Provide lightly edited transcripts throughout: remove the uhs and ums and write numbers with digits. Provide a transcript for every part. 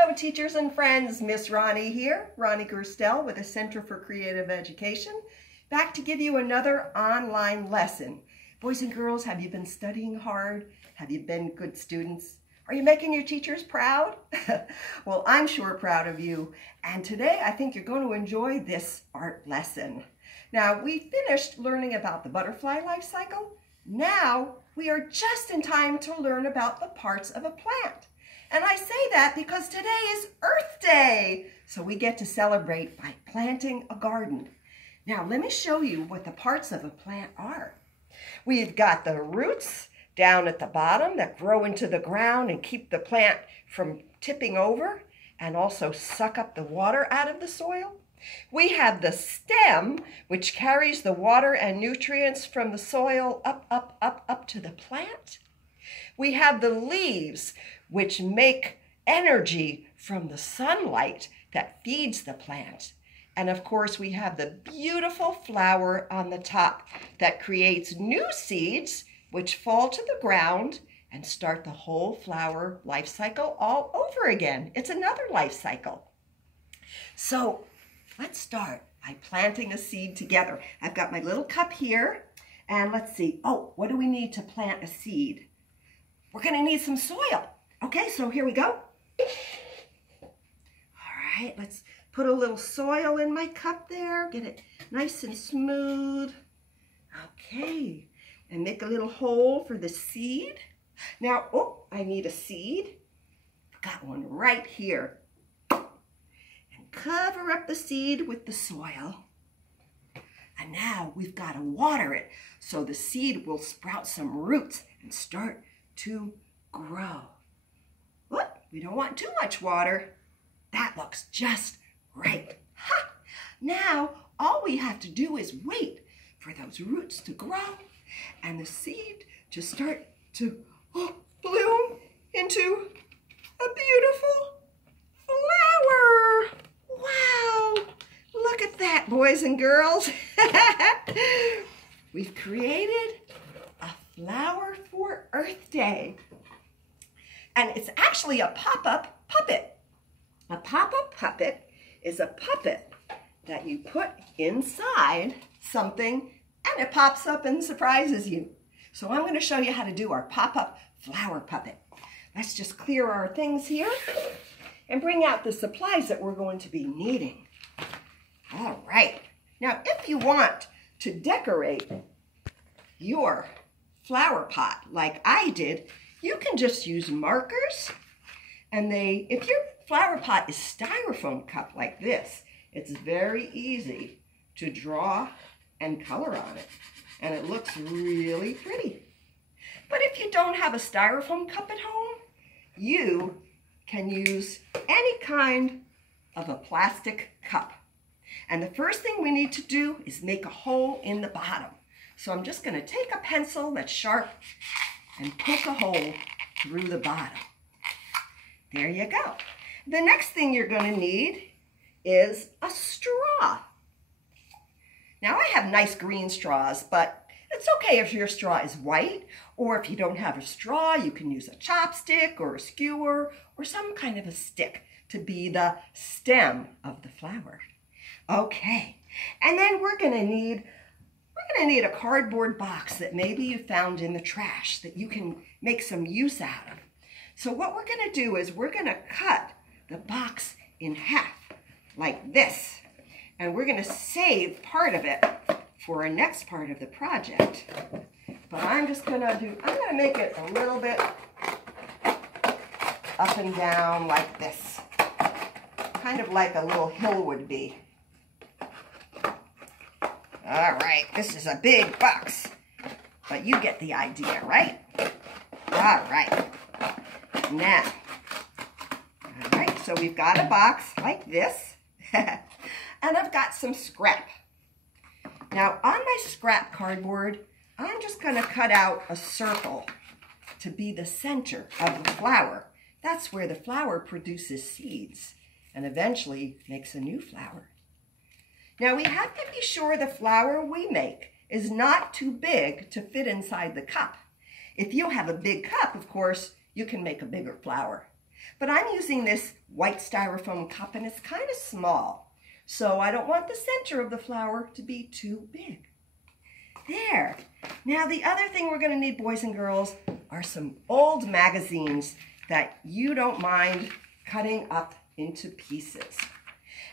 Hello, teachers and friends. Miss Ronni here, Ronni Gerstel with the Center for Creative Education, back to give you another online lesson. Boys and girls, have you been studying hard? Have you been good students? Are you making your teachers proud? Well, I'm sure proud of you. And today, I think you're going to enjoy this art lesson. Now, we finished learning about the butterfly life cycle. Now, we are just in time to learn about the parts of a plant. And I say that because today is Earth Day. So we get to celebrate by planting a garden. Now, let me show you what the parts of a plant are. We've got the roots down at the bottom that grow into the ground and keep the plant from tipping over and also suck up the water out of the soil. We have the stem, which carries the water and nutrients from the soil up to the plant. We have the leaves, which make energy from the sunlight that feeds the plant. And of course, we have the beautiful flower on the top that creates new seeds, which fall to the ground and start the whole flower life cycle all over again. It's another life cycle. So let's start by planting a seed together. I've got my little cup here, and let's see. Oh, what do we need to plant a seed? We're going to need some soil. Okay, so here we go. All right, let's put a little soil in my cup there. Get it nice and smooth. Okay, and make a little hole for the seed. Now, oh, I need a seed. I've got one right here. And cover up the seed with the soil. And now we've got to water it so the seed will sprout some roots and start to grow. What? We don't want too much water. That looks just right. Ha! Now, all we have to do is wait for those roots to grow and the seed to start to bloom into a beautiful flower. Wow! Look at that, boys and girls. We've created a flower for Earth Day. And it's actually a pop-up puppet. A pop-up puppet is a puppet that you put inside something and it pops up and surprises you. So I'm going to show you how to do our pop-up flower puppet. Let's just clear our things here and bring out the supplies that we're going to be needing. All right. Now, if you want to decorate your flower pot like I did, you can just use markers. And if your flower pot is styrofoam cup like this, it's very easy to draw and color on it. And it looks really pretty. But if you don't have a styrofoam cup at home, you can use any kind of a plastic cup. And the first thing we need to do is make a hole in the bottom. So I'm just going to take a pencil that's sharp and poke a hole through the bottom. There you go. The next thing you're going to need is a straw. Now, I have nice green straws, but it's okay if your straw is white, or if you don't have a straw, you can use a chopstick or a skewer or some kind of a stick to be the stem of the flower. Okay, and then we're going to need a cardboard box that maybe you found in the trash that you can make some use out of. So what we're going to do is we're going to cut the box in half like this. And we're going to save part of it for our next part of the project. But I'm going to make it a little bit up and down like this. Kind of like a little hill would be. All right, this is a big box, but you get the idea, right? All right, now, all right, so we've got a box like this, and I've got some scrap. Now, on my scrap cardboard, I'm just going to cut out a circle to be the center of the flower. That's where the flower produces seeds and eventually makes a new flower. Now, we have to be sure the flower we make is not too big to fit inside the cup. If you have a big cup, of course, you can make a bigger flower. But I'm using this white styrofoam cup and it's kind of small. So I don't want the center of the flower to be too big. There. Now the other thing we're going to need, boys and girls, are some old magazines that you don't mind cutting up into pieces.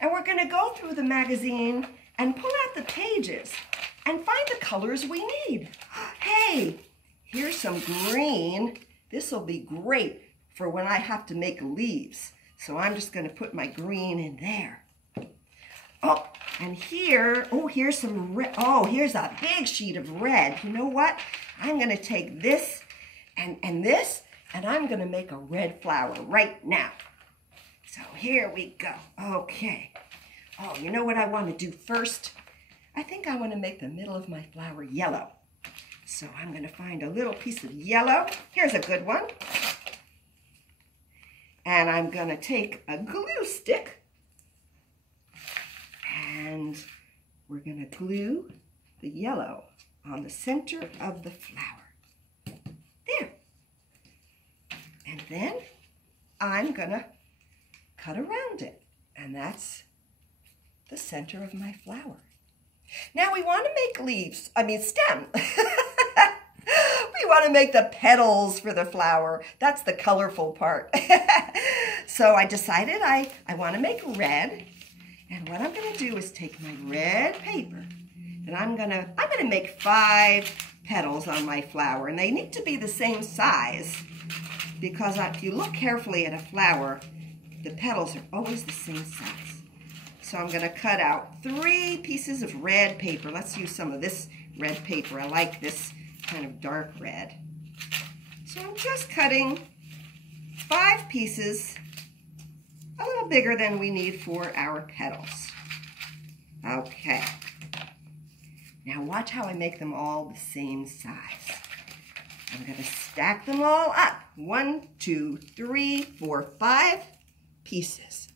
And we're going to go through the magazine and pull out the pages and find the colors we need. Hey, here's some green. This will be great for when I have to make leaves. So I'm just going to put my green in there. Oh, and here, oh, here's some red. Oh, here's a big sheet of red. You know what? I'm going to take this and this, and I'm going to make a red flower right now. So here we go. Okay. Oh, you know what I want to do first? I think I want to make the middle of my flower yellow. So I'm going to find a little piece of yellow. Here's a good one. And I'm going to take a glue stick. And we're going to glue the yellow on the center of the flower. There. And then I'm going to cut around it. And that's the center of my flower. Now we want to make leaves, stem. We want to make the petals for the flower. That's the colorful part. So I decided I want to make red. And what I'm going to do is take my red paper and I'm going to make 5 petals on my flower. And they need to be the same size because if you look carefully at a flower, the petals are always the same size. So I'm going to cut out 3 pieces of red paper. Let's use some of this red paper. I like this kind of dark red. So I'm just cutting 5 pieces, a little bigger than we need for our petals. Okay. Now watch how I make them all the same size. I'm going to stack them all up. 1, 2, 3, 4, 5 pieces.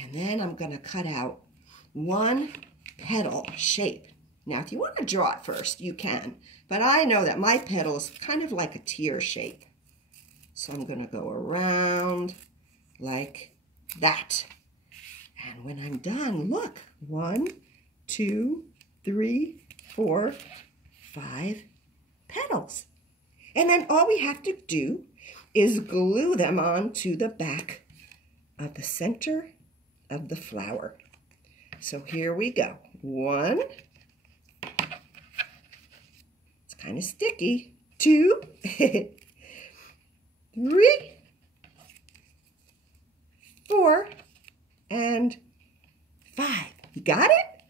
And then I'm going to cut out 1 petal shape. Now, if you want to draw it first, you can. But I know that my petal is kind of like a tear shape. So I'm going to go around like that. And when I'm done, look. 1, 2, 3, 4, 5 petals. And then all we have to do is glue them onto the back of the center of the flower. So here we go. 1. It's kind of sticky. 2. 3. 4. And 5. You got it?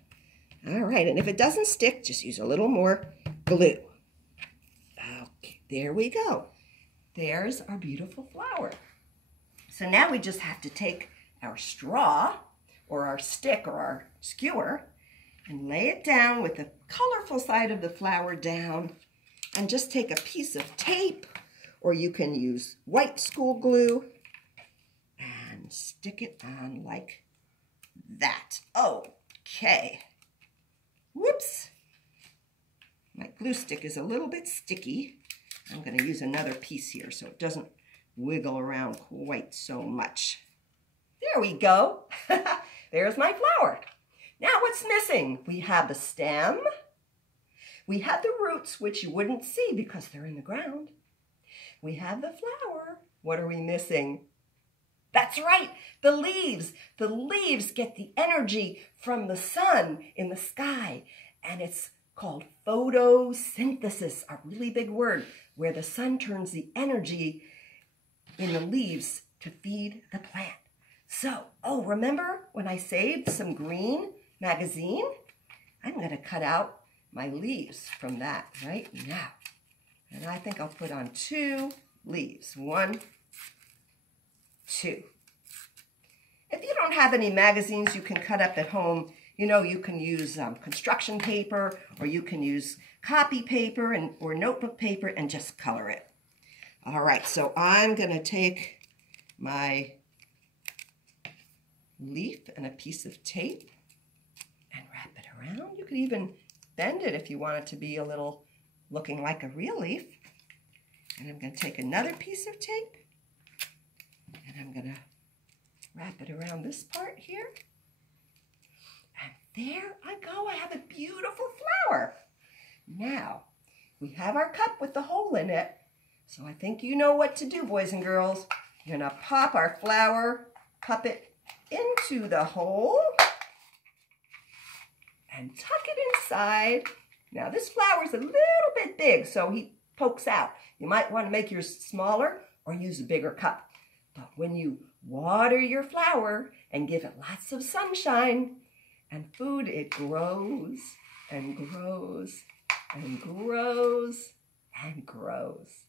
All right, and if it doesn't stick, just use a little more glue. Okay, there we go. There's our beautiful flower. So now we just have to take our straw or our stick or our skewer and lay it down with the colorful side of the flower down and just take a piece of tape, or you can use white school glue and stick it on like that. Okay. Whoops. My glue stick is a little bit sticky. I'm going to use another piece here so it doesn't wiggle around quite so much. There we go. There's my flower. Now what's missing? We have the stem. We have the roots, which you wouldn't see because they're in the ground. We have the flower. What are we missing? That's right, the leaves. The leaves get the energy from the sun in the sky, and it's called photosynthesis, a really big word, where the sun turns the energy in the leaves to feed the plant. So, remember when I saved some green magazine? I'm going to cut out my leaves from that right now. And I think I'll put on 2 leaves. 1, 2. If you don't have any magazines you can cut up at home, you know, you can use construction paper, or you can use copy paper or notebook paper and just color it. All right, so I'm going to take my leaf and a piece of tape and wrap it around. You could even bend it if you want it to be a little looking like a real leaf. And I'm going to take another piece of tape and And I'm going to wrap it around this part here. And there I go. I have a beautiful flower. Now, we have our cup with the hole in it. So I think you know what to do, boys and girls. You're going to pop our flower puppet into the hole and tuck it inside. Now, this flower's a little bit big, so he pokes out. You might want to make yours smaller or use a bigger cup. But when you water your flower and give it lots of sunshine and food, it grows and grows and grows and grows.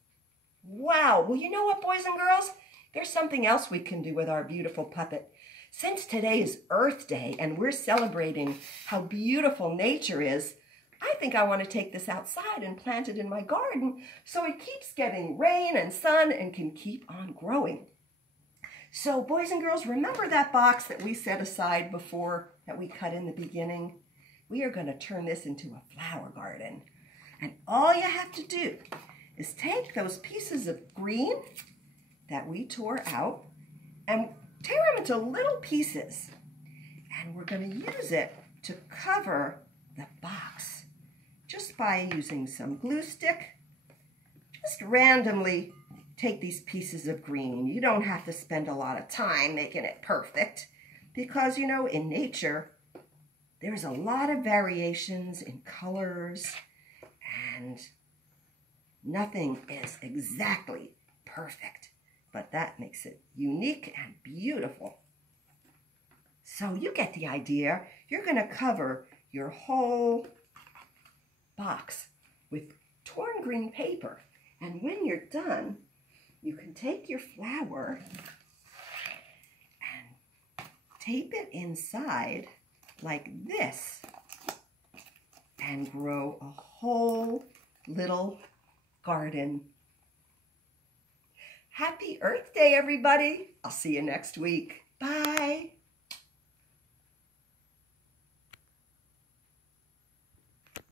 Wow. Well, you know what, boys and girls? There's something else we can do with our beautiful puppet. Since today is Earth Day and we're celebrating how beautiful nature is, I think I want to take this outside and plant it in my garden so it keeps getting rain and sun and can keep on growing. So, boys and girls, remember that box that we set aside before that we cut in the beginning? We are going to turn this into a flower garden. And all you have to do is take those pieces of green that we tore out and tear them into little pieces. And we're going to use it to cover the box just by using some glue stick. Just randomly take these pieces of green. You don't have to spend a lot of time making it perfect because, you know, in nature, there's a lot of variations in colors and nothing is exactly perfect, but that makes it unique and beautiful. So you get the idea. You're going to cover your whole box with torn green paper. And when you're done, you can take your flower and tape it inside like this and grow a whole little garden. Happy Earth Day, everybody. I'll see you next week. Bye.